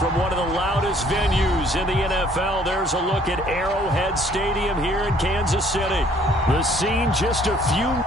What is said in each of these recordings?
From one of the loudest venues in the NFL, there's a look at Arrowhead Stadium here in Kansas City. The scene just a few...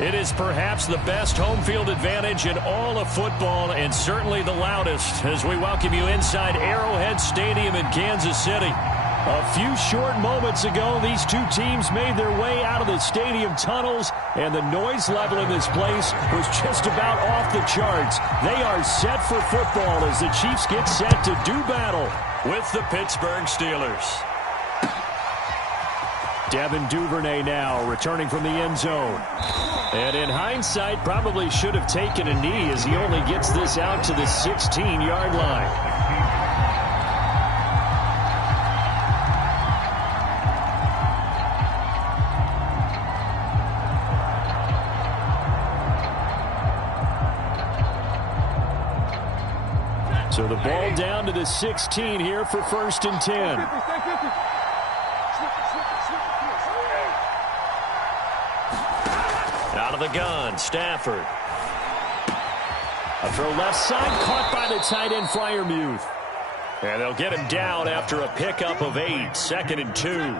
It is perhaps the best home field advantage in all of football, and certainly the loudest, as we welcome you inside Arrowhead Stadium in Kansas City. A few short moments ago, these two teams made their way out of the stadium tunnels, and the noise level in this place was just about off the charts. They are set for football as the Chiefs get set to do battle with the Pittsburgh Steelers. Devin Duvernay now returning from the end zone. And in hindsight, probably should have taken a knee as he only gets this out to the 16-yard line. So the ball down to the 16 here for 1st and 10. Out of the gun, Stafford. A throw left side, caught by the tight end, Freiermuth. And they'll get him down after a pickup of 8, 2nd and 2.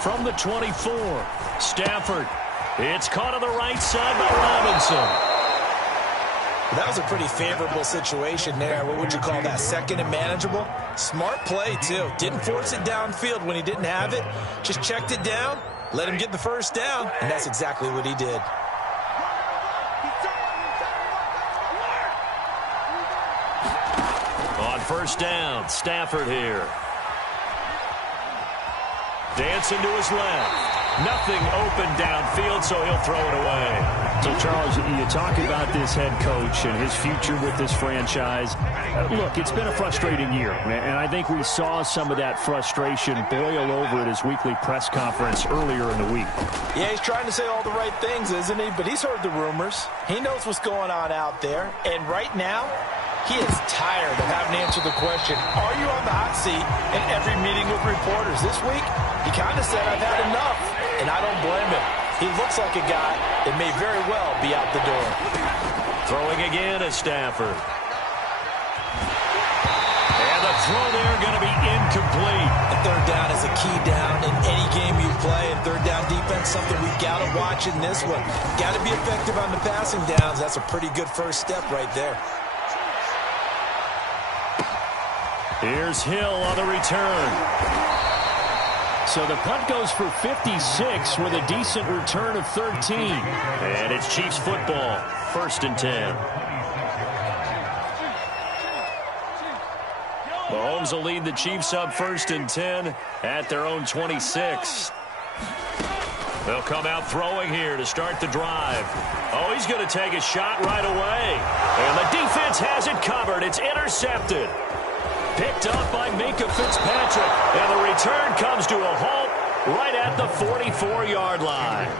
From the 24, Stafford. It's caught on the right side by Robinson. That was a pretty favorable situation there. What would you call that? 2nd and manageable? Smart play, too. Didn't force it downfield when he didn't have it. Just checked it down, let him get the 1st down, and that's exactly what he did. On 1st down, Stafford here. Dancing to his left. Nothing open downfield, so he'll throw it away. So, Charles, you talk about this head coach and his future with this franchise. Look, it's been a frustrating year, and I think we saw some of that frustration boil over at his weekly press conference earlier in the week. Yeah, he's trying to say all the right things, isn't he? But he's heard the rumors. He knows what's going on out there. And right now, He is tired of having to answer the question, are you on the hot seat, in every meeting with reporters. This week, he kind of said, I've had enough, and I don't blame him. He looks like a guy that may very well be out the door. Throwing again is Stafford. And the throw there going to be incomplete. A third down is a key down in any game you play, and third down defense, something we've got to watch in this one. Got to be effective on the passing downs. That's a pretty good first step right there. Here's Hill on the return. So the punt goes for 56 with a decent return of 13. And it's Chiefs football, 1st and 10. Mahomes will lead the Chiefs up 1st and 10 at their own 26. They'll come out throwing here to start the drive. Oh, he's going to take a shot right away. And the defense has it covered. It's intercepted. Picked up by Minkah Fitzpatrick. And the return comes to a halt right at the 44-yard line.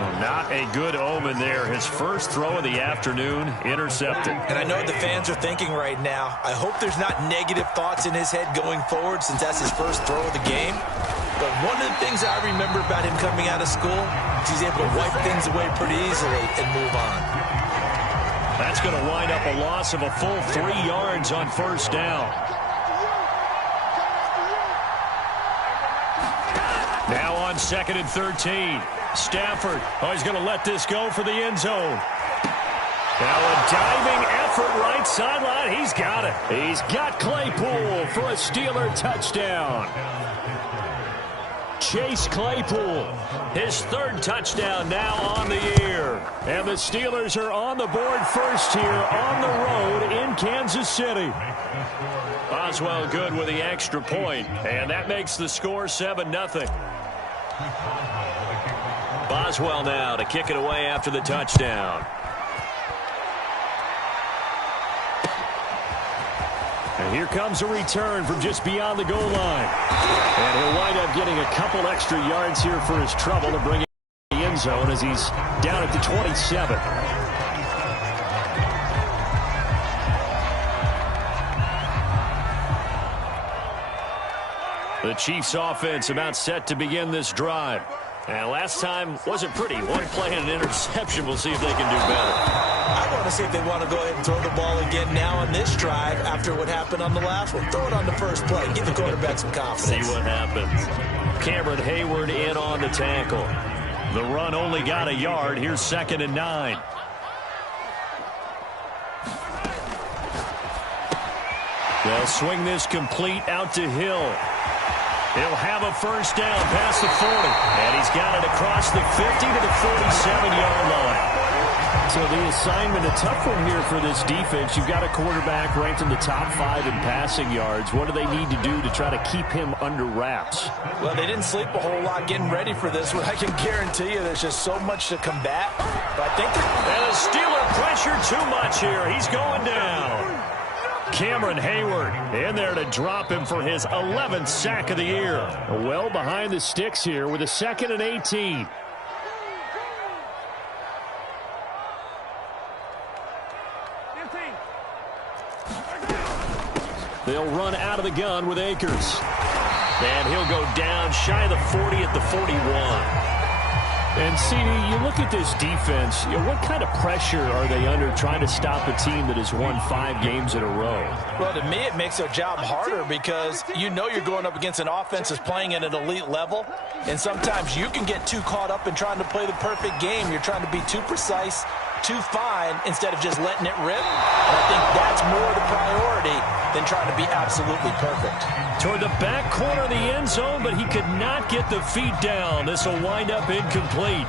Well, not a good omen there. His first throw of the afternoon intercepted. And I know what the fans are thinking right now. I hope there's not negative thoughts in his head going forward since that's his first throw of the game. But one of the things I remember about him coming out of school is he's able to wipe things away pretty easily and move on. That's going to wind up a loss of a full 3 yards on 1st down. Now on 2nd and 13. Stafford, he's going to let this go for the end zone. Now a diving effort right sideline. He's got it. He's got Claypool for a Steeler touchdown. Chase Claypool, his 3rd touchdown now on the year. And the Steelers are on the board first here on the road in Kansas City. Boswell good with the extra point, and that makes the score 7-0. Boswell now to kick it away after the touchdown. And here comes a return from just beyond the goal line. And he'll wind up getting a couple extra yards here for his trouble to bring in the end zone as he's down at the 27. The Chiefs offense about set to begin this drive. And last time wasn't pretty. One play and an interception. We'll see if they can do better. I want to see if they want to go ahead and throw the ball again now on this drive after what happened on the last one. Throw it on the first play. Give the quarterback some confidence. See what happens. Cameron Hayward in on the tackle. The run only got a yard. Here's 2nd and 9. They'll swing this complete out to Hill. He'll have a first down past the 40. And he's got it across the 50 to the 47-yard line. So the assignment, a tough one here for this defense. You've got a quarterback ranked in the top 5 in passing yards. What do they need to do to try to keep him under wraps? Well, they didn't sleep a whole lot getting ready for this one. I can guarantee you there's just so much to combat. But I think and the Steeler pressure too much here. He's going down. Cameron Hayward in there to drop him for his 11th sack of the year. Well behind the sticks here with a 2nd and 18. They'll run out of the gun with Akers. And he'll go down shy of the 40 at the 41. And, CD, you look at this defense, what kind of pressure are they under trying to stop a team that has won 5 games in a row? Well, to me, it makes their job harder because you know you're going up against an offense that's playing at an elite level, and sometimes you can get too caught up in trying to play the perfect game. You're trying to be too precise, too fine, instead of just letting it rip. And I think that's more the priority than trying to be absolutely perfect. Toward the back corner of the end zone, but he could not get the feet down. This will wind up incomplete.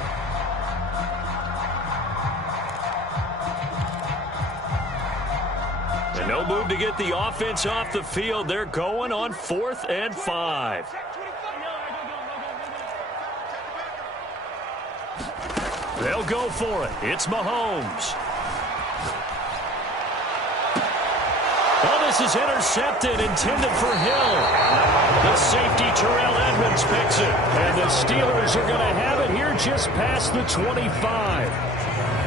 And no move to get the offense off the field. They're going on 4th and 5. They'll go for it. It's Mahomes. Oh, this is intercepted, intended for Hill. The safety, Terrell Edmonds, picks it. And the Steelers are going to have it here just past the 25.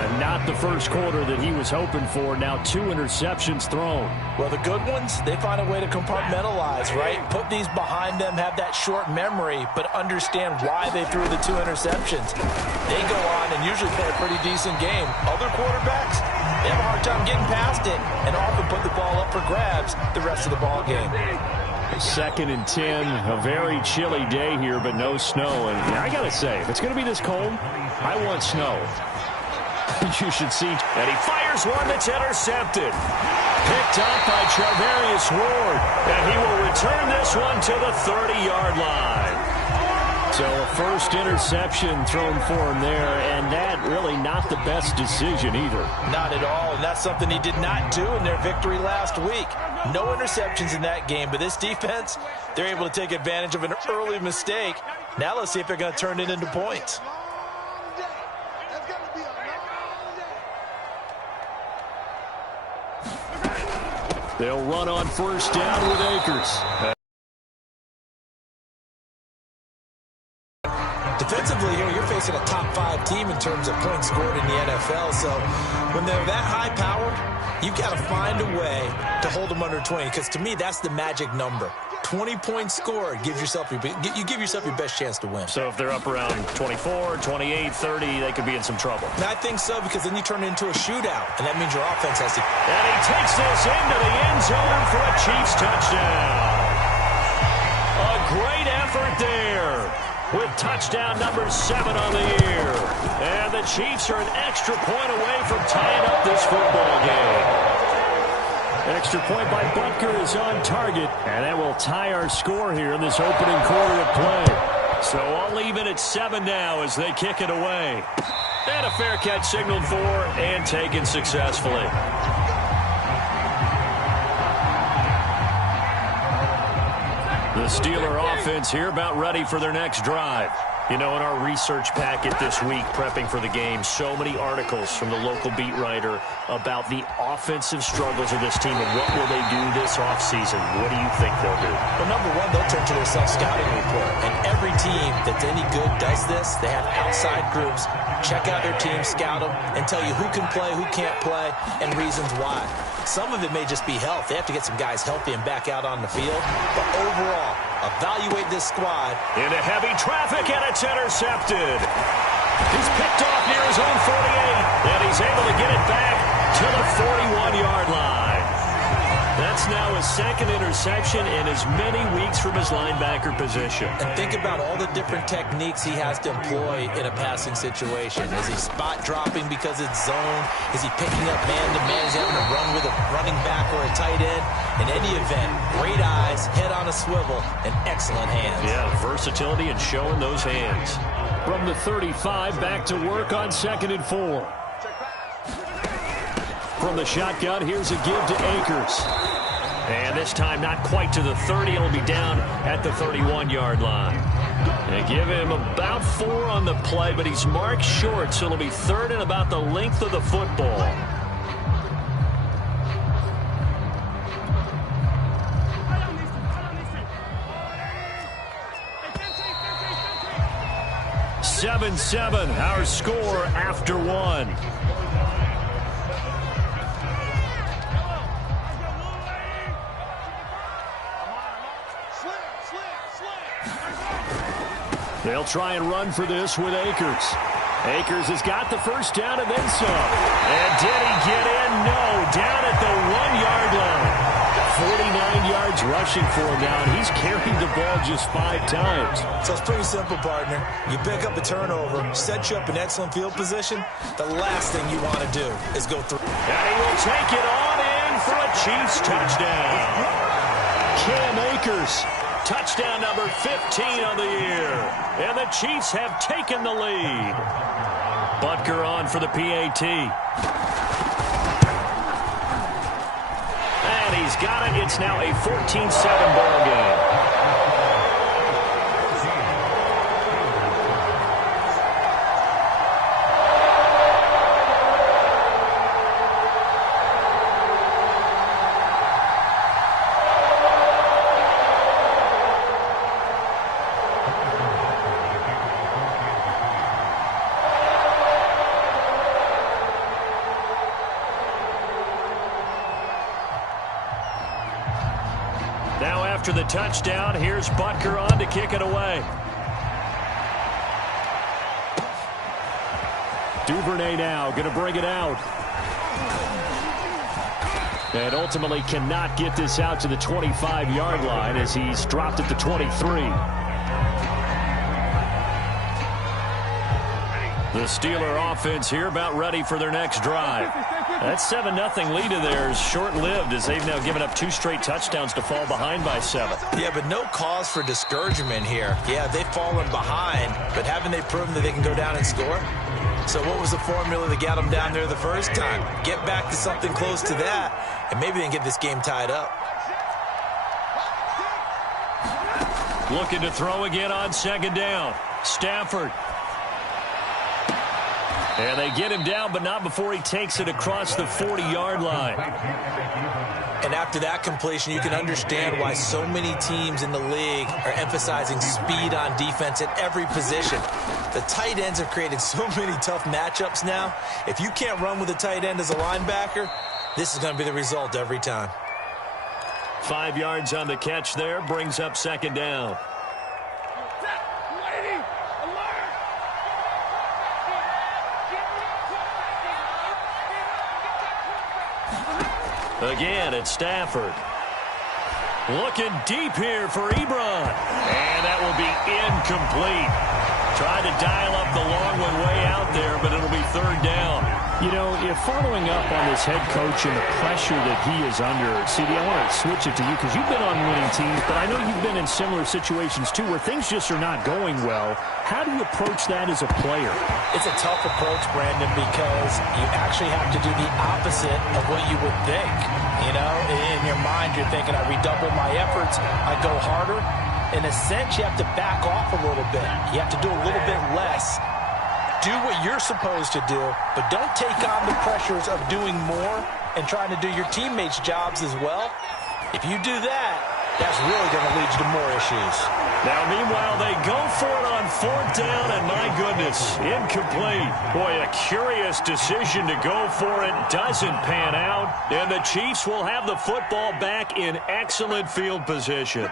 And not the first quarter that he was hoping for. Now 2 interceptions thrown. Well, the good ones, they find a way to compartmentalize, right? Put these behind them, have that short memory, but understand why they threw the 2 interceptions. They go on and usually play a pretty decent game. Other quarterbacks, they have a hard time getting past it and often put the ball up for grabs the rest of the ball game. 2nd and 10, a very chilly day here, but no snow. And I got to say, if it's going to be this cold, I want snow. You should see. And he fires one that's intercepted. Picked up by Charvarius Ward. And he will return this one to the 30-yard line. So a first interception thrown for him there, and that really not the best decision either. Not at all, and that's something he did not do in their victory last week. No interceptions in that game, but this defense, they're able to take advantage of an early mistake. Now let's see if they're going to turn it into points. They'll run on first down with Akers. Defensively here, you're facing a top 5 team in terms of points scored in the NFL. So when they're that high powered, you've got to find a way to hold them under 20. Because to me, that's the magic number. 20 points scored gives yourself you give yourself your best chance to win. So if they're up around 24, 28, 30, they could be in some trouble. And I think so, because then you turn it into a shootout, and that means your offense has to. And he takes this into the end zone for a Chiefs touchdown. A great effort there, with touchdown number 7 on the year. And the Chiefs are an extra point away from tying up this football game. Extra point by Butker is on target, and that will tie our score here in this opening quarter of play. So I'll leave it at 7 now as they kick it away. And a fair catch signaled for and taken successfully. The Steeler offense here about ready for their next drive. You know, in our research packet this week, prepping for the game, so many articles from the local beat writer about the offensive struggles of this team and what will they do this offseason. What do you think they'll do? Well, number one, they'll turn to their self-scouting report. And every team that's any good does this. They have outside groups, check out their team, scout them, and tell you who can play, who can't play, and reasons why. Some of it may just be health. They have to get some guys healthy and back out on the field. But overall, evaluate this squad. Into heavy traffic, and it's intercepted. He's picked off near his own 48, and he's able to get it back to the 41-yard line. That's now his 2nd interception in as many weeks from his linebacker position. And think about all the different techniques he has to employ in a passing situation. Is he spot dropping because it's zone? Is he picking up man-to-man? Is he having to run with a running back or a tight end? In any event, great eyes, head on a swivel, and excellent hands. Yeah, versatility and showing those hands. From the 35, back to work on 2nd and 4. From the shotgun, here's a give to Akers. And this time not quite to the 30. It'll be down at the 31-yard line. They give him about 4 on the play, but he's marked short, so it'll be 3rd and about the length of the football. "7-7, our score after 1. They'll try and run for this with Akers. Akers has got the first down and then some. And did he get in? No, down at the 1-yard line. 49 yards rushing for him now, and he's carried the ball just 5 times. So it's pretty simple, partner. You pick up a turnover, set you up in excellent field position. The last thing you want to do is go through. And he will take it on in for a Chiefs touchdown. Cam Akers. Touchdown number 15 of the year. And the Chiefs have taken the lead. Butker on for the PAT. And he's got it. It's now a 14-7 ball game. after the touchdown, here's Butker on to kick it away. Duvernay now going to bring it out. And ultimately cannot get this out to the 25-yard line as he's dropped at the 23. The Steeler offense here about ready for their next drive. That 7-0 lead of theirs short-lived as they've now given up 2 straight touchdowns to fall behind by 7. Yeah, but no cause for discouragement here. Yeah, they've fallen behind, but haven't they proven that they can go down and score? So what was the formula that got them down there the first time? Get back to something close to that, and maybe they can get this game tied up. Looking to throw again on 2nd down. Stafford. And they get him down, but not before he takes it across the 40-yard line. And after that completion, you can understand why so many teams in the league are emphasizing speed on defense at every position. The tight ends have created so many tough matchups now. If you can't run with a tight end as a linebacker, this is going to be the result every time. 5 yards on the catch there, brings up 2nd down. Again, it's Stafford. Looking deep here for Ebron. And that will be incomplete. Tried to dial up the long one way out there, but it'll be 3rd down. You know, if following up on this head coach and the pressure that he is under, CD, I want to switch it to you because you've been on winning teams, but I know you've been in similar situations too where things just are not going well. How do you approach that as a player? It's a tough approach, Brandon, because you actually have to do the opposite of what you would think. You know, in your mind, you're thinking, I redouble my efforts, I go harder. In a sense, you have to back off a little bit. You have to do a little bit less. Do what you're supposed to do, but don't take on the pressures of doing more and trying to do your teammates' jobs as well. If you do that, that's really going to lead you to more issues. Now, meanwhile, they go for it on 4th down, and my goodness, incomplete. Boy, a curious decision to go for it doesn't pan out, and the Chiefs will have the football back in excellent field position.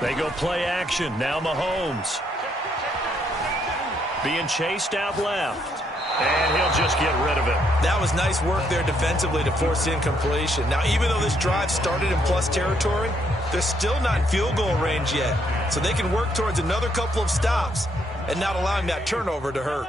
They go play action. Now Mahomes. Being chased out left. And he'll just get rid of it. That was nice work there defensively to force incompletion. Now, even though this drive started in plus territory, they're still not in field goal range yet. So they can work towards another couple of stops and not allowing that turnover to hurt.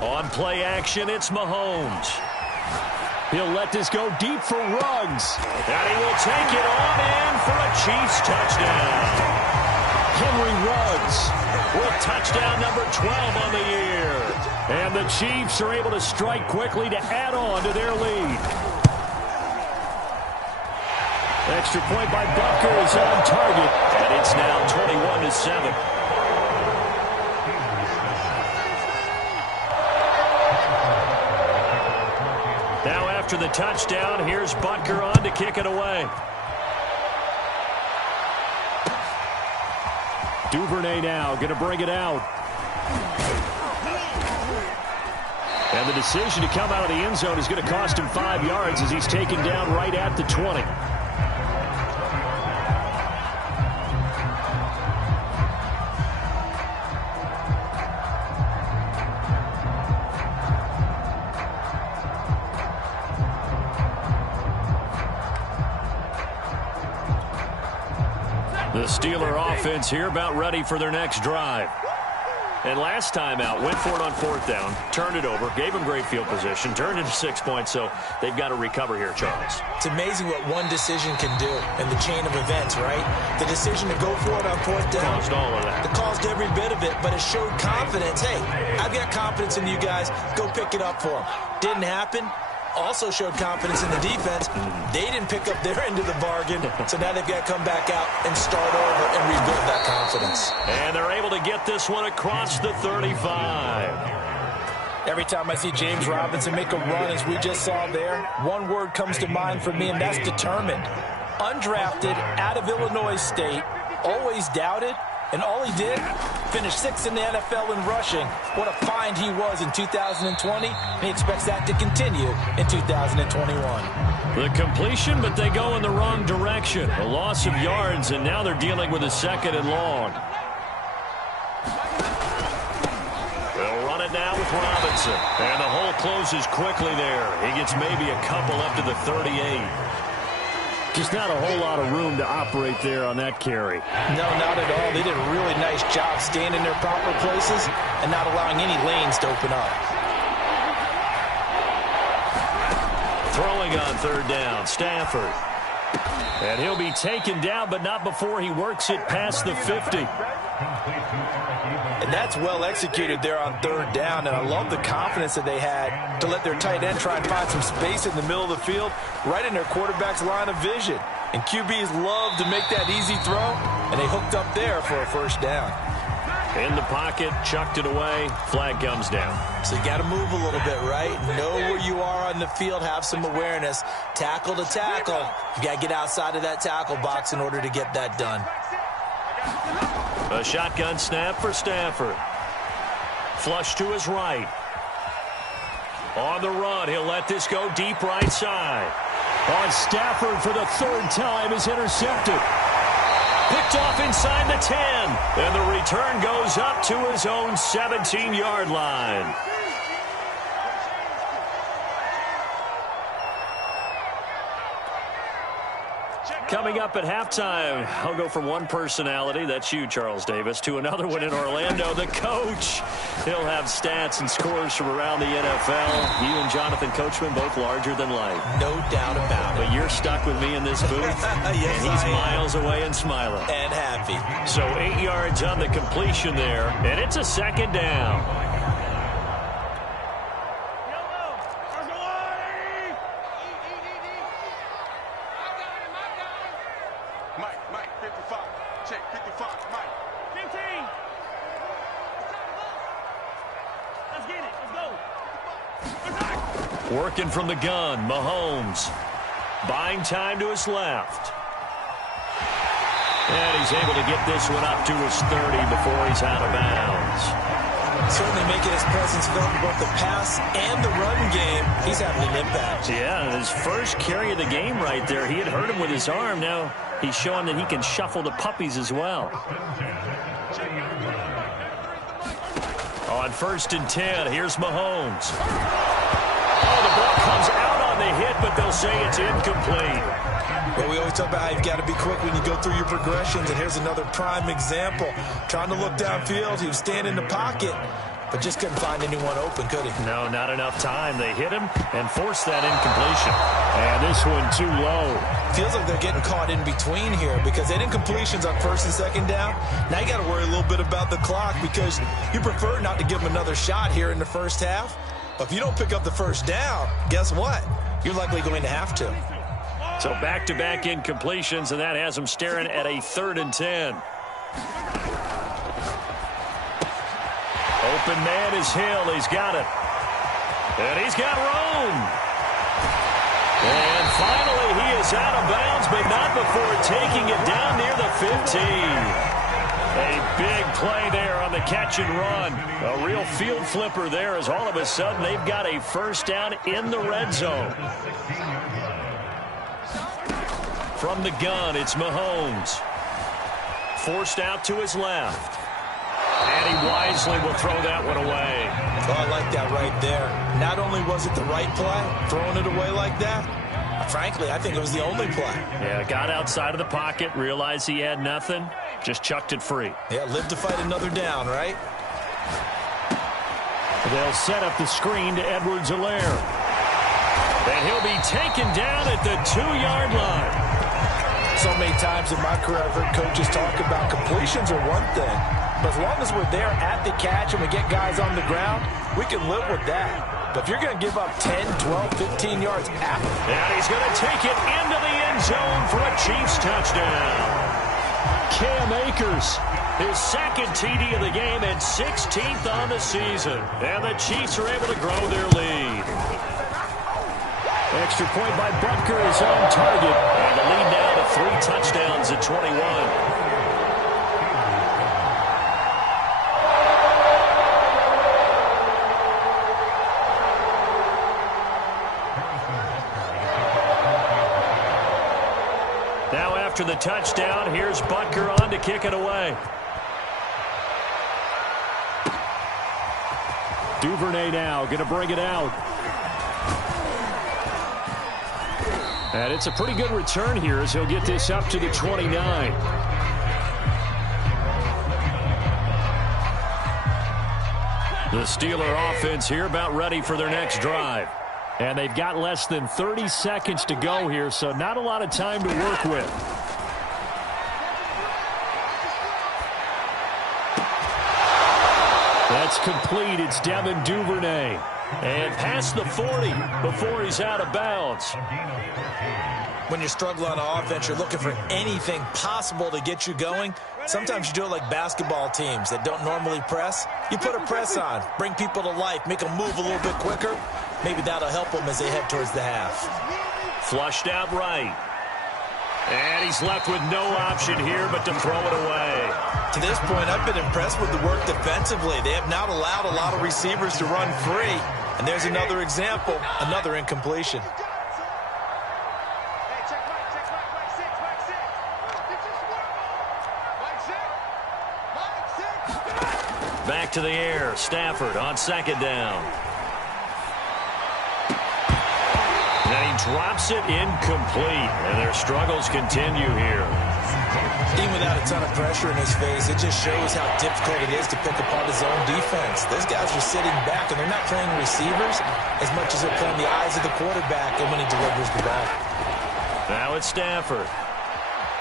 On play action, it's Mahomes. He'll let this go deep for Ruggs. And he will take it on in for a Chiefs touchdown. Henry Ruggs with touchdown number 12 on the year. And the Chiefs are able to strike quickly to add on to their lead. Extra point by Butker is on target. And it's now 21-7. After the touchdown, here's Butker on to kick it away. Duvernay now going to bring it out. And the decision to come out of the end zone is going to cost him 5 yards as he's taken down right at the 20. The Steeler offense here about ready for their next drive. And last time out, went for it on 4th down, turned it over, gave them great field position, turned it to 6 points, so they've got to recover here, Charles. It's amazing what one decision can do in the chain of events, right? The decision to go for it on 4th down. Caused all of that. It caused every bit of it, but it showed confidence. Hey, I've got confidence in you guys. Go pick it up for them. Didn't happen. Also showed confidence in the defense. They didn't pick up their end of the bargain, so now they've got to come back out and start over and rebuild that confidence. And they're able to get this one across the 35. Every time I see James Robinson make a run, as we just saw there, one word comes to mind for me, and that's determined. Undrafted, out of Illinois State, always doubted, and all he did Finished 6th in the NFL in rushing. What a find he was in 2020. And he expects that to continue in 2021. The completion, but they go in the wrong direction. A loss of yards, and now they're dealing with a 2nd and long. They'll run it now with Robinson. And the hole closes quickly there. He gets maybe a couple up to the 38. Just not a whole lot of room to operate there on that carry. No, not at all. They did a really nice job staying in their proper places and not allowing any lanes to open up. Throwing on 3rd down, Stafford. And he'll be taken down, but not before he works it past the 50. And that's well executed there on 3rd down, and I love the confidence that they had to let their tight end try and find some space in the middle of the field, right in their quarterback's line of vision. And QBs love to make that easy throw, and they hooked up there for a 1st down. In the pocket, chucked it away, flag comes down. So you got to move a little bit, right? Know where you are on the field, have some awareness. Tackle to tackle. You got to get outside of that tackle box in order to get that done. A shotgun snap for Stafford. Flush to his right. On the run, he'll let this go deep right side. On Stafford for the 3rd time is intercepted. Picked off inside the 10. And the return goes up to his own 17-yard line. Coming up at halftime, I'll go from one personality, that's you, Charles Davis, to another one in Orlando, the coach. He'll have stats and scores from around the NFL. You and Jonathan Coachman, both larger than life. No doubt about it. But you're stuck with me in this booth, yes, and he's miles away and smiling. And happy. So 8 yards on the completion there, and it's a 2nd down. Working from the gun, Mahomes. Buying time to his left. And he's able to get this one up to his 30 before he's out of bounds. Certainly making his presence felt in both the pass and the run game. He's having an impact. Yeah, his first carry of the game right there. He had hurt him with his arm. Now he's showing that he can shuffle the puppies as well. On 1st and 10, here's Mahomes. Oh, the ball comes out on the hit, but they'll say it's incomplete. Well, we always talk about how you've got to be quick when you go through your progressions, and here's another prime example. Trying to look downfield, he was standing in the pocket, but just couldn't find anyone open, could he? No, not enough time. They hit him and forced that incompletion. And this one too low. Feels like they're getting caught in between here because they did incompletions on 1st and 2nd down. Now you got to worry a little bit about the clock because you prefer not to give them another shot here in the 1st half. But if you don't pick up the 1st down, guess what? You're likely going to have to. So back-to-back incompletions, and that has them staring at a 3rd and 10. Open man is Hill. He's got it. And he's got room. And finally, he is out of bounds, but not before taking it down near the 15. A big play there on the catch and run. A real field flipper there as all of a sudden they've got a 1st down in the red zone. From the gun, it's Mahomes. Forced out to his left. And he wisely will throw that one away. Oh, I like that right there. Not only was it the right play, throwing it away like that, frankly, I think it was the only play. Yeah, got outside of the pocket, realized he had nothing, just chucked it free. Yeah, live to fight another down, right? They'll set up the screen to Edwards-Helaire. And he'll be taken down at the 2-yard line. So many times in my career, I've heard coaches talk about completions are one thing. But as long as we're there at the catch and we get guys on the ground, we can live with that. But if you're going to give up 10, 12, 15 yards after. And he's going to take it into the end zone for a Chiefs touchdown. Cam Akers, his 2nd TD of the game and 16th on the season. And the Chiefs are able to grow their lead. Extra point by Butker is on target. And the lead now to 3 touchdowns at 21. after the touchdown. Here's Butker on to kick it away. Duvernay now going to bring it out. And it's a pretty good return here as he'll get this up to the 29. The Steeler offense here about ready for their next drive. And they've got less than 30 seconds to go here, so not a lot of time to work with. That's complete. It's Devin Duvernay. And past the 40 before he's out of bounds. When you struggle on offense, you're looking for anything possible to get you going. Sometimes you do it like basketball teams that don't normally press. You put a press on, bring people to life, make them move a little bit quicker. Maybe that'll help them as they head towards the half. Flushed out right. And he's left with no option here but to throw it away. To this point, I've been impressed with the work defensively. They have not allowed a lot of receivers to run free. And there's another example, another incompletion. Back to the air. Stafford on second down. And he drops it incomplete. And their struggles continue here. Even without a ton of pressure in his face, it just shows how difficult it is to pick apart his own defense. Those guys are sitting back, and they're not playing receivers as much as they're playing the eyes of the quarterback and when he delivers the ball. Now it's Stafford.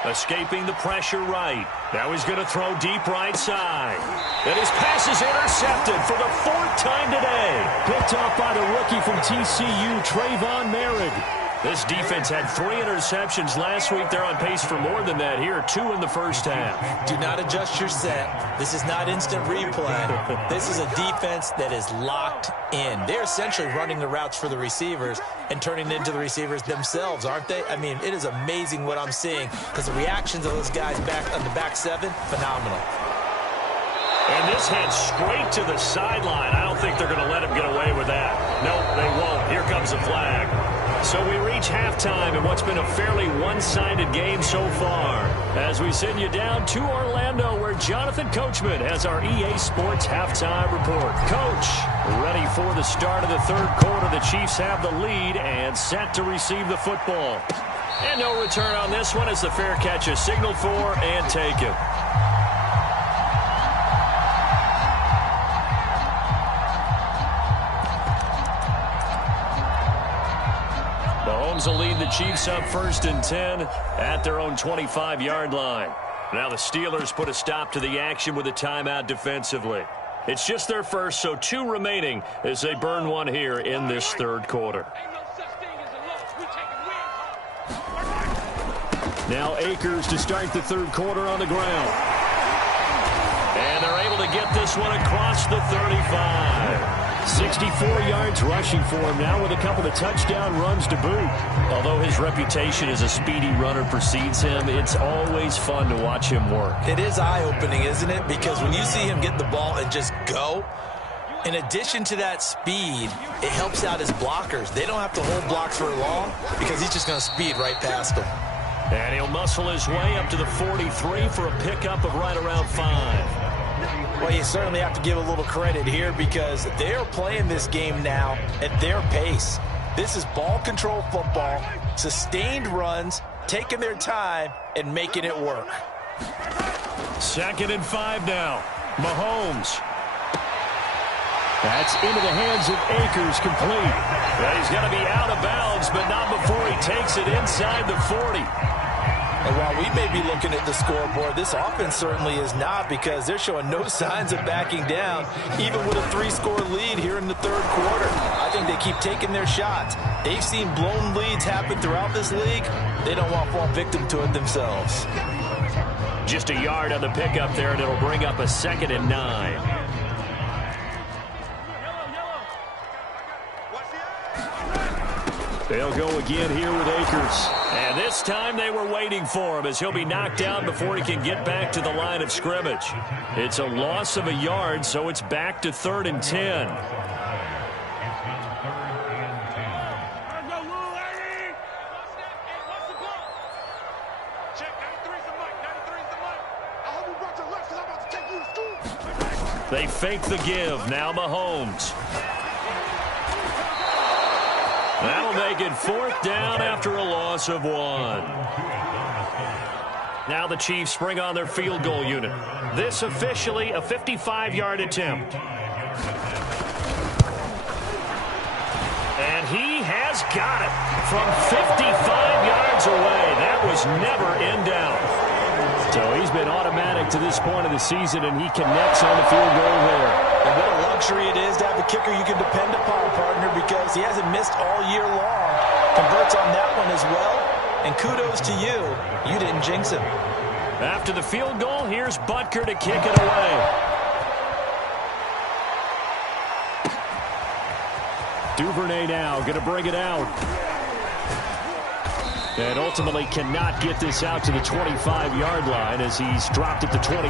Escaping the pressure right. Now he's going to throw deep right side. And his pass is intercepted for the 4th time today. Picked off by the rookie from TCU, Trayvon Merritt. This defense had 3 interceptions last week. They're on pace for more than that here. 2 in the first half. Do not adjust your set. This is not instant replay. This is a defense that is locked in. They're essentially running the routes for the receivers and turning it into the receivers themselves, aren't they? I mean, it is amazing what I'm seeing because the reactions of those guys back on the back 7, phenomenal. And this heads straight to the sideline. I don't think they're going to let him get away with that. Nope, they won't. Here comes a flag. So we reach halftime in what's been a fairly one-sided game so far. As we send you down to Orlando, where Jonathan Coachman has our EA Sports halftime report. Coach, ready for the start of the 3rd quarter. The Chiefs have the lead and set to receive the football. And no return on this one as the fair catch is signaled for and taken. Mahomes will lead the Chiefs up 1st and 10 at their own 25-yard line. Now the Steelers put a stop to the action with a timeout defensively. It's just their first, so 2 remaining as they burn one here in this 3rd quarter. Now Akers to start the 3rd quarter on the ground. And they're able to get this one across the 35. 64 yards rushing for him now with a couple of touchdown runs to boot. Although his reputation as a speedy runner precedes him, it's always fun to watch him work. It is eye-opening, isn't it? Because when you see him get the ball and just go, in addition to that speed, it helps out his blockers. They don't have to hold blocks for long because he's just going to speed right past them. And he'll muscle his way up to the 43 for a pickup of right around 5. Well, you certainly have to give a little credit here because they are playing this game now at their pace. This is ball control football, sustained runs, taking their time, and making it work. 2nd and 5 now. Mahomes. That's into the hands of Akers, complete. Well, he's going to be out of bounds, but not before he takes it inside the 40. And while we may be looking at the scoreboard, this offense certainly is not because they're showing no signs of backing down, even with a 3-score lead here in the 3rd quarter. I think they keep taking their shots. They've seen blown leads happen throughout this league. They don't want to fall victim to it themselves. Just a yard on the pickup there, and it'll bring up a 2nd and 9. They'll go again here with Akers. And this time they were waiting for him as he'll be knocked down before he can get back to the line of scrimmage. It's a loss of a yard, so it's back to 3rd and 10. They fake the give. Now Mahomes. That'll make it 4th down after a loss of 1. Now the Chiefs bring on their field goal unit. This officially a 55-yard attempt. And he has got it from 55 yards away. That was never in doubt. So he's been automatic to this point of the season, and he connects on the field goal there. And what a luxury it is to have a kicker you can depend upon, partner, because he hasn't missed all year long. Converts on that one as well. And kudos to you. You didn't jinx him. After the field goal, here's Butker to kick it away. Duvernay now going to bring it out. And ultimately cannot get this out to the 25-yard line as he's dropped at the 23.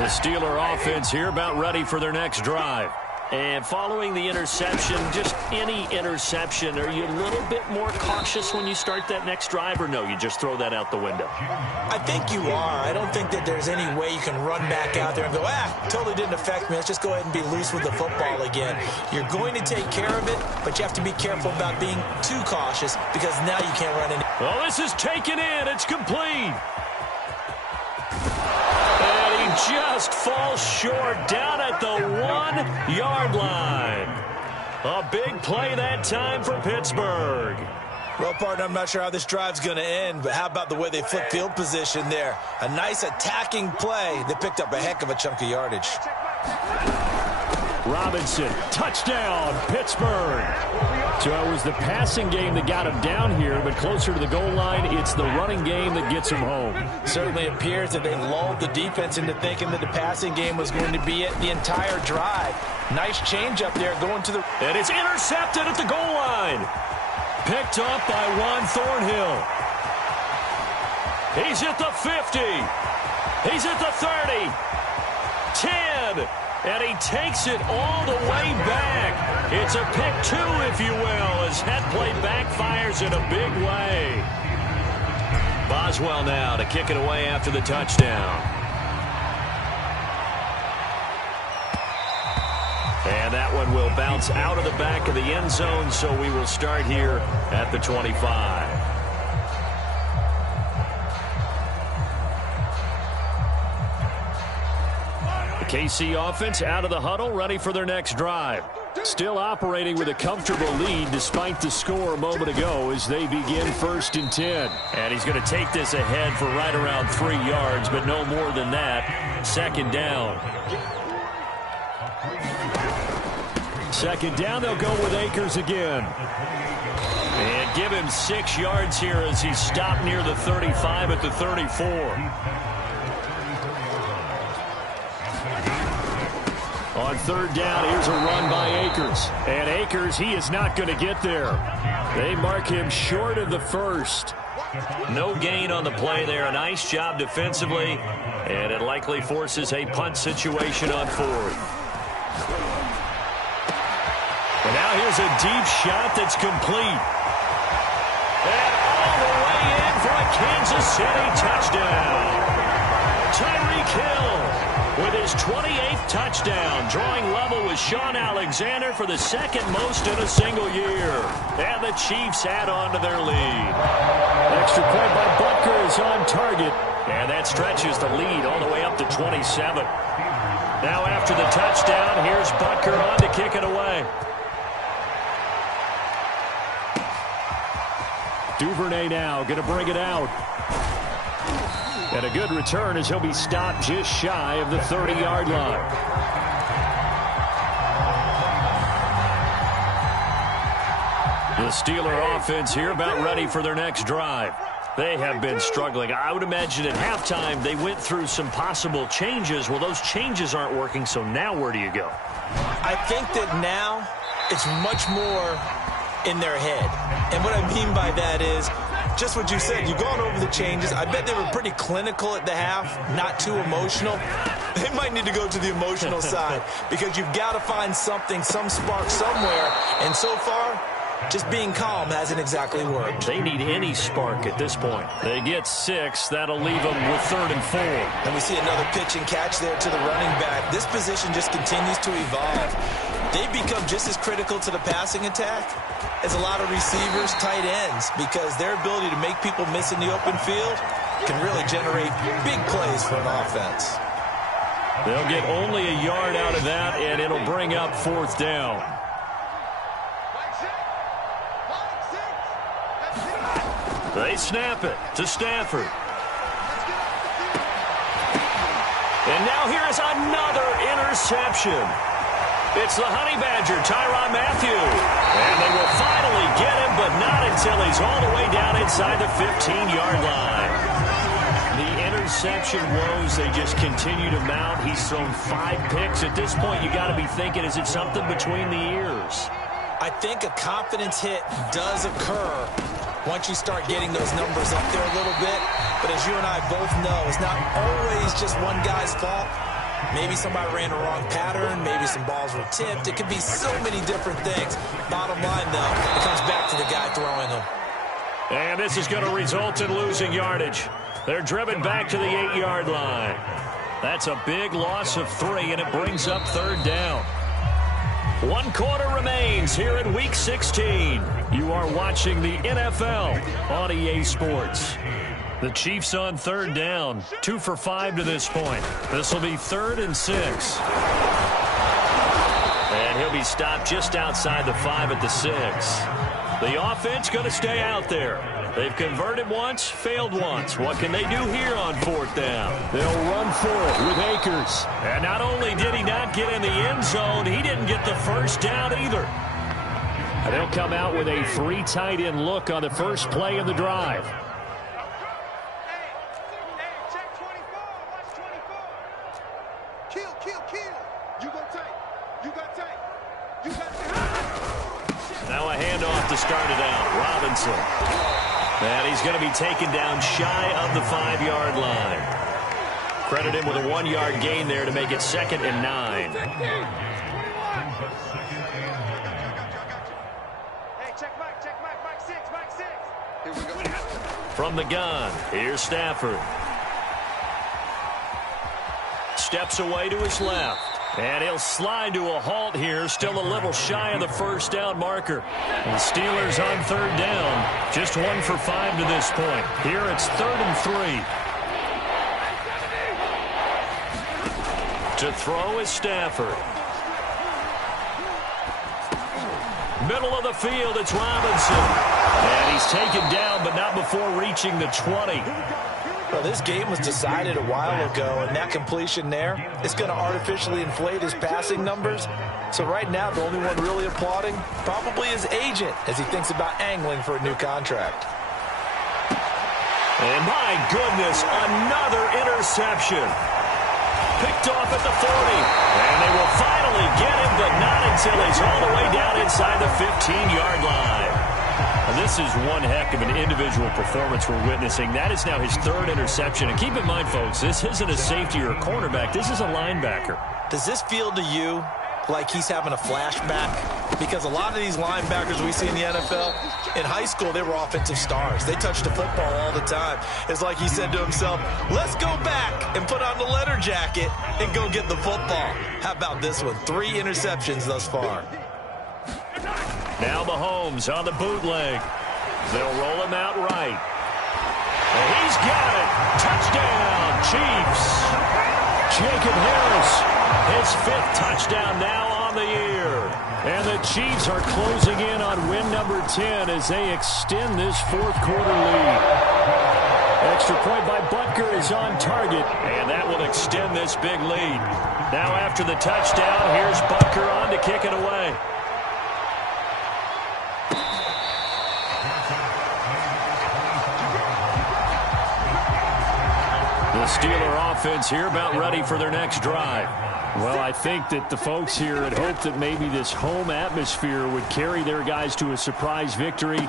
The Steeler offense here about ready for their next drive. And following the interception, just any interception, are you a little bit more cautious when you start that next drive, or no, you just throw that out the window? I think you are. I don't think that there's any way you can run back out there and go, totally didn't affect me. Let's just go ahead and be loose with the football again. You're going to take care of it, but you have to be careful about being too cautious because now you can't run any. Well, this is taken in. It's complete. Just falls short down at the 1-yard line. A big play that time for Pittsburgh. Well, partner, I'm not sure how this drive's going to end, but how about the way they flip field position there? A nice attacking play. They picked up a heck of a chunk of yardage. Robinson, touchdown, Pittsburgh. So it was the passing game that got him down here, but closer to the goal line, it's the running game that gets him home. Certainly appears that they lulled the defense into thinking that the passing game was going to be it the entire drive. Nice change up there going to the... And it's intercepted at the goal line. Picked up by Juan Thornhill. He's at the 50. He's at the 30. 10. And he takes it all the way back. It's a pick 2, if you will, as that play backfires in a big way. Boswell now to kick it away after the touchdown. And that one will bounce out of the back of the end zone, so we will start here at the 25. KC offense out of the huddle, ready for their next drive. Still operating with a comfortable lead despite the score a moment ago as they begin 1st and 10. And he's going to take this ahead for right around 3 yards, but no more than that. 2nd down. 2nd down, they'll go with Akers again. And give him 6 yards here as he's stopped near the 35 at the 34. On 3rd down, here's a run by Akers. And Akers, he is not going to get there. They mark him short of the 1st. No gain on the play there. A nice job defensively. And it likely forces a punt situation on 4th. And now here's a deep shot that's complete. And all the way in for a Kansas City touchdown. Tyreek Hill with his 28th touchdown, drawing level with Sean Alexander for the 2nd most in a single year. And the Chiefs add on to their lead. Extra point by Butker is on target. And that stretches the lead all the way up to 27. Now after the touchdown, here's Butker on to kick it away. Duvernay now going to bring it out. And a good return as he'll be stopped just shy of the 30-yard line. The Steeler offense here about ready for their next drive. They have been struggling. I would imagine at halftime they went through some possible changes. Well, those changes aren't working, so now where do you go? I think that now it's much more in their head. And what I mean by that is just what you said. You've gone over the changes. I bet they were pretty clinical at the half, not too emotional. They might need to go to the emotional side because you've got to find something, some spark somewhere. And so far, Just being calm hasn't exactly worked. They need any spark at this point. They get 6. That'll leave them with 3rd and 4. And we see another pitch and catch there to the running back. This position just continues to evolve. They've become just as critical to the passing attack as a lot of receivers, tight ends, because their ability to make people miss in the open field can really generate big plays for an offense. They'll get only a yard out of that, and it'll bring up 4th down. They snap it to Stafford. And now here is another interception. It's the Honey Badger, Tyrann Mathieu. And they will finally get him, but not until he's all the way down inside the 15-yard line. The interception woes, they just continue to mount. He's thrown 5 picks. At this point, you got to be thinking, is it something between the ears? I think a confidence hit does occur once you start getting those numbers up there a little bit. But as you and I both know, it's not always just one guy's fault. Maybe somebody ran the wrong pattern. Maybe some balls were tipped. It could be so many different things. Bottom line, though, it comes back to the guy throwing them. And this is going to result in losing yardage. They're driven back to the 8-yard line. That's a big loss of 3, and it brings up 3rd down. 1 quarter remains here in Week 16. You are watching the NFL on EA Sports. The Chiefs on 3rd down. 2 for 5 to this point. This will be 3rd and 6. And he'll be stopped just outside the 5 at the 6. The offense going to stay out there. They've converted once, failed once. What can they do here on 4th down? They'll run for it with Akers. And not only did he not get in the end zone, he didn't get the 1st down either. And they'll come out with a 3 tight end look on the first play of the drive. Now a handoff to start it out. Robinson. And he's going to be taken down shy of the 5-yard line. Credit him with a 1-yard gain there to make it 2nd and 9. Hey, check Mike 6. Here we go. From the gun, here's Stafford. Steps away to his left. And he'll slide to a halt here, still a little shy of the 1st down marker. The Steelers on 3rd down, just 1 for 5 to this point. Here it's 3rd and 3. To throw is Stafford. Middle of the field, it's Robinson. And he's taken down, but not before reaching the 20. Well, this game was decided a while ago, and that completion there is going to artificially inflate his passing numbers. So right now, the only one really applauding probably his agent as he thinks about angling for a new contract. And my goodness, another interception. Picked off at the 40. And they will finally get him, but not until he's all the way down inside the 15-yard line. This is one heck of an individual performance we're witnessing. That is now his 3rd interception. And keep in mind, folks, this isn't a safety or a cornerback. This is a linebacker. Does this feel to you like he's having a flashback? Because a lot of these linebackers we see in the NFL, in high school, they were offensive stars. They touched the football all the time. It's like he said to himself, let's go back and put on the leather jacket and go get the football. How about this one? 3 interceptions thus far. Now Mahomes on the bootleg. They'll roll him out right. And he's got it. Touchdown, Chiefs. Jacob Harris, his 5th touchdown now on the year. And the Chiefs are closing in on win number 10 as they extend this 4th quarter lead. Extra point by Butker is on target, and that will extend this big lead. Now after the touchdown, here's Butker on to kick it away. The Steeler offense here about ready for their next drive. Well, I think that the folks here had hoped that maybe this home atmosphere would carry their guys to a surprise victory,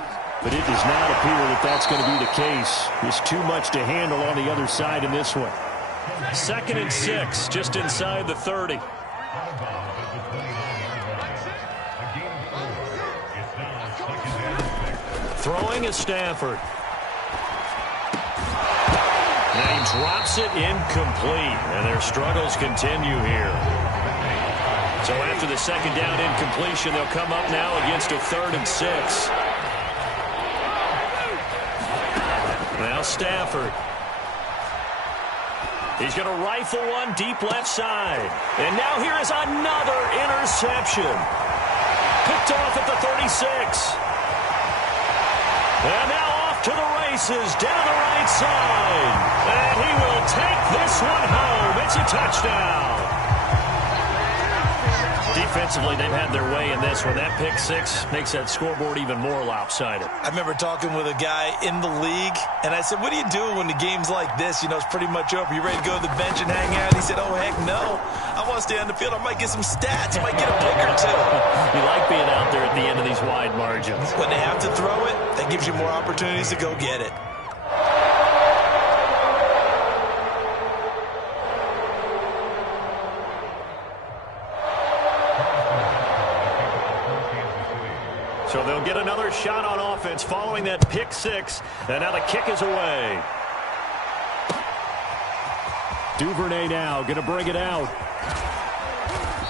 but it does not appear that that's going to be the case. There's too much to handle on the other side in this one. 2nd and 6, just inside the 30. Throwing is Stafford. And he drops it incomplete. And their struggles continue here. So after the second down incompletion, they'll come up now against a 3rd and 6. Now Stafford. He's going to rifle one deep left side. And now here is another interception. Picked off at the 36. And now off to the races down the right side. And he will take this one home. It's a touchdown. Defensively, they've had their way in this one. That pick 6 makes that scoreboard even more lopsided. I remember talking with a guy in the league, and I said, what do you do when the game's like this? You know, it's pretty much over. You ready to go to the bench and hang out? He said, oh, heck no. I want to stay on the field. I might get some stats. I might get a pick or two. You like being out there at the end of these wide margins. When they have to throw it, that gives you more opportunities to go get it. So they'll get another shot on offense following that pick 6. And now the kick is away. Duvernay now going to bring it out.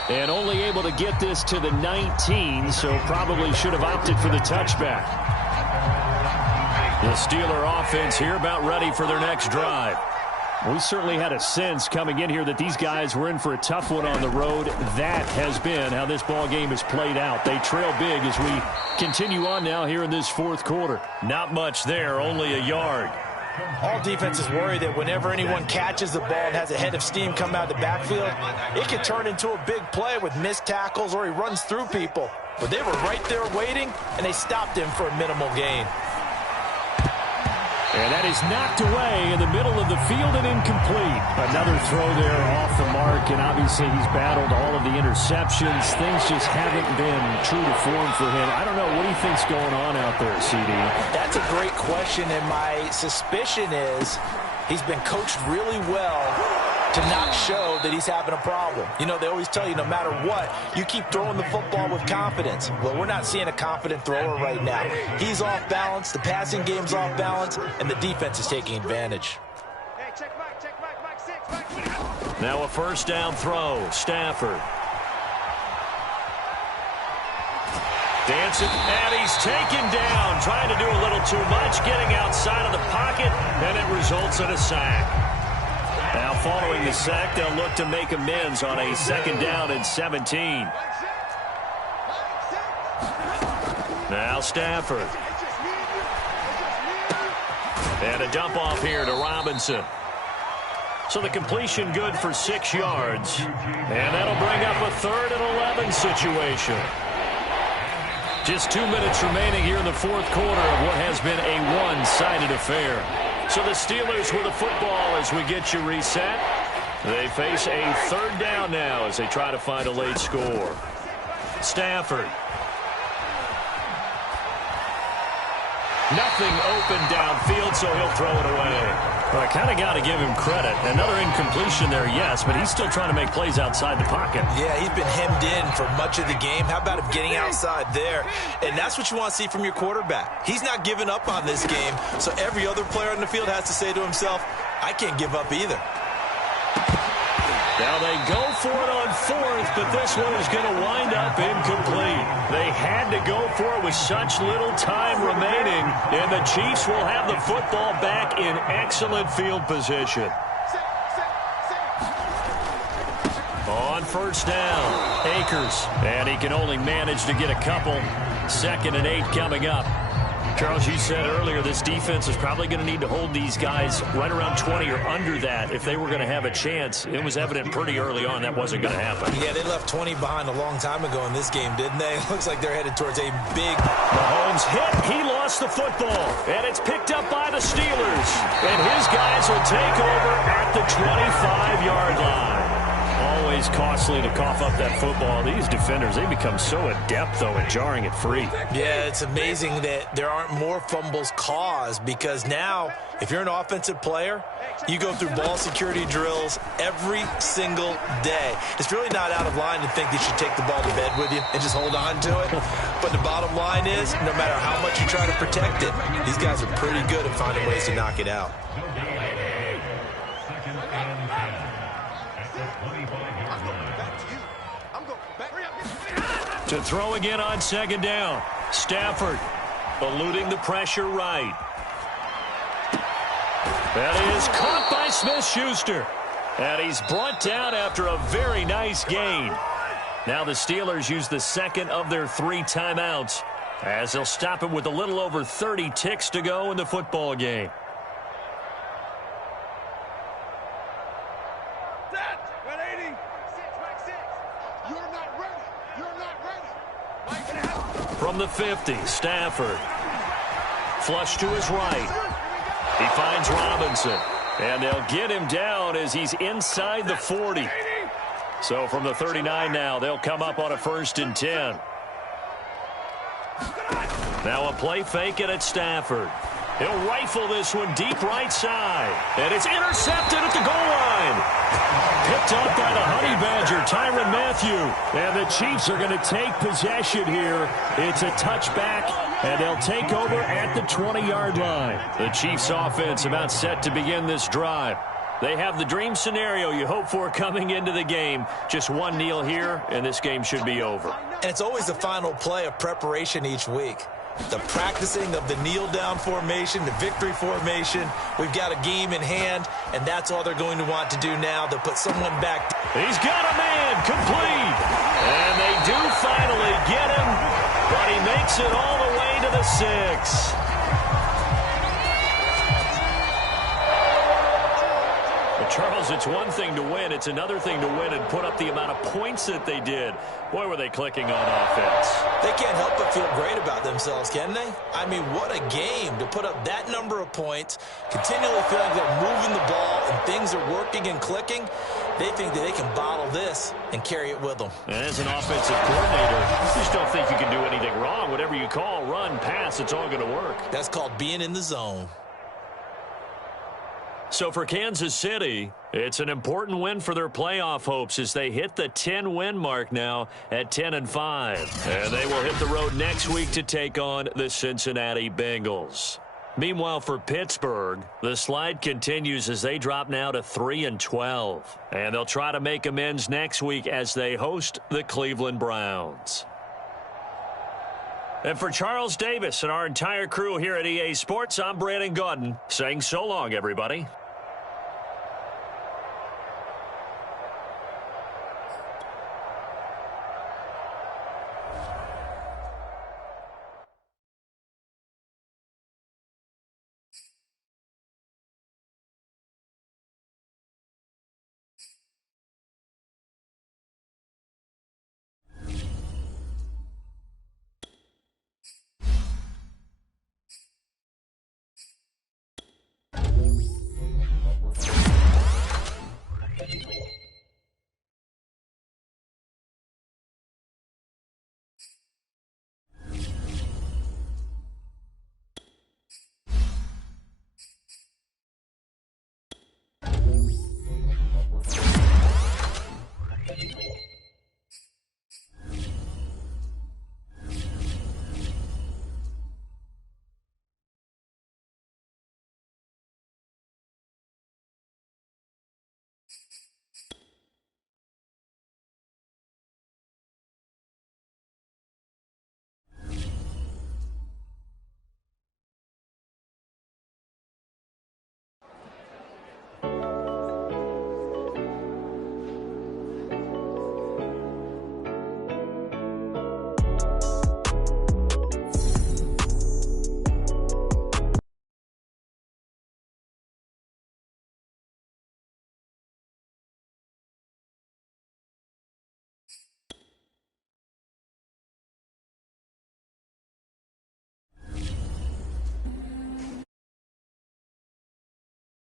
And only able to get this to the 19, so probably should have opted for the touchback. The Steeler offense here about ready for their next drive. We certainly had a sense coming in here that these guys were in for a tough one on the road. That has been how this ball game has played out. They trail big as we continue on now here in this 4th quarter. Not much there, only a yard. All defenses worry that whenever anyone catches the ball and has a head of steam come out of the backfield, it can turn into a big play with missed tackles or he runs through people. But they were right there waiting, and they stopped him for a minimal gain. And that is knocked away in the middle of the field and incomplete. Another throw there off the mark, and obviously he's battled all of the interceptions. Things just haven't been true to form for him. I don't know. What do you think's going on out there, CD? That's a great question, and my suspicion is he's been coached really well to not show that he's having a problem. You know, they always tell you no matter what, you keep throwing the football with confidence. Well, we're not seeing a confident thrower right now. He's off balance, the passing game's off balance, and the defense is taking advantage. Hey, check Mike 6. Now a first down throw. Stafford. Dancing, and he's taken down. Trying to do a little too much, getting outside of the pocket, and it results in a sack. Now following the sack, they'll look to make amends on a 2nd down and 17. Now Stafford. And a dump off here to Robinson. So the completion good for 6 yards. And that'll bring up a 3rd and 11 situation. Just 2 minutes remaining here in the 4th quarter of what has been a one-sided affair. So the Steelers with the football as we get you reset. They face a 3rd down now as they try to find a late score. Stafford. Nothing open downfield, so he'll throw it away. Well, I kind of got to give him credit. Another incompletion there, yes, but he's still trying to make plays outside the pocket. Yeah, he's been hemmed in for much of the game. How about him getting outside there? And that's what you want to see from your quarterback. He's not giving up on this game, so every other player on the field has to say to himself, I can't give up either. Now they go for it on 4th, but this one is going to wind up incomplete. They had to go for it with such little time remaining, and the Chiefs will have the football back in excellent field position. On first down, Akers, and he can only manage to get a couple. 2nd and 8 coming up. Charles, you said earlier this defense is probably going to need to hold these guys right around 20 or under that if they were going to have a chance. It was evident pretty early on that wasn't going to happen. Yeah, they left 20 behind a long time ago in this game, didn't they? It looks like they're headed towards a big... Mahomes hit. He lost the football. And it's picked up by the Steelers. And his guys will take over at the 25-yard line. always costly to cough up that football. These defenders, they become so adept, though, at jarring it free. Yeah, it's amazing that there aren't more fumbles caused, because now, if you're an offensive player, you go through ball security drills every single day. It's really not out of line to think that you should take the ball to bed with you and just hold on to it. But the bottom line is, no matter how much you try to protect it, these guys are pretty good at finding ways to knock it out. To throw again on second down. Stafford eluding the pressure right. That is caught by Smith-Schuster. And he's brought down after a very nice gain. Now the Steelers use the second of their 3 timeouts, as they'll stop it with a little over 30 ticks to go in the football game. From the 50, Stafford. Flush to his right. He finds Robinson. And they'll get him down as he's inside the 40. So from the 39 now, they'll come up on a 1st and 10. Now a play fake it at Stafford. He'll rifle this one deep right side. And it's intercepted at the goal line. Picked up by the Honey Badger, Tyrann Mathieu. And the Chiefs are going to take possession here. It's a touchback, and they'll take over at the 20-yard line. The Chiefs offense about set to begin this drive. They have the dream scenario you hope for coming into the game. Just one kneel here, and this game should be over. And it's always the final play of preparation each week. The practicing of the kneel-down formation, the victory formation. We've got a game in hand, and that's all they're going to want to do now. They'll put someone back. He's got a man complete. And they do finally get him, but he makes it all the way to the 6. Charles, it's one thing to win. It's another thing to win and put up the amount of points that they did. Boy, were they clicking on offense. They can't help but feel great about themselves, can they? I mean, what a game to put up that number of points, continually feeling they're moving the ball and things are working and clicking. They think that they can bottle this and carry it with them. And as an offensive coordinator, you just don't think you can do anything wrong. Whatever you call, run, pass, it's all going to work. That's called being in the zone. So for Kansas City, it's an important win for their playoff hopes as they hit the 10-win mark now at 10-5. And they will hit the road next week to take on the Cincinnati Bengals. Meanwhile, for Pittsburgh, the slide continues as they drop now to 3-12. And they'll try to make amends next week as they host the Cleveland Browns. And for Charles Davis and our entire crew here at EA Sports, I'm Brandon Gaudin saying so long, everybody.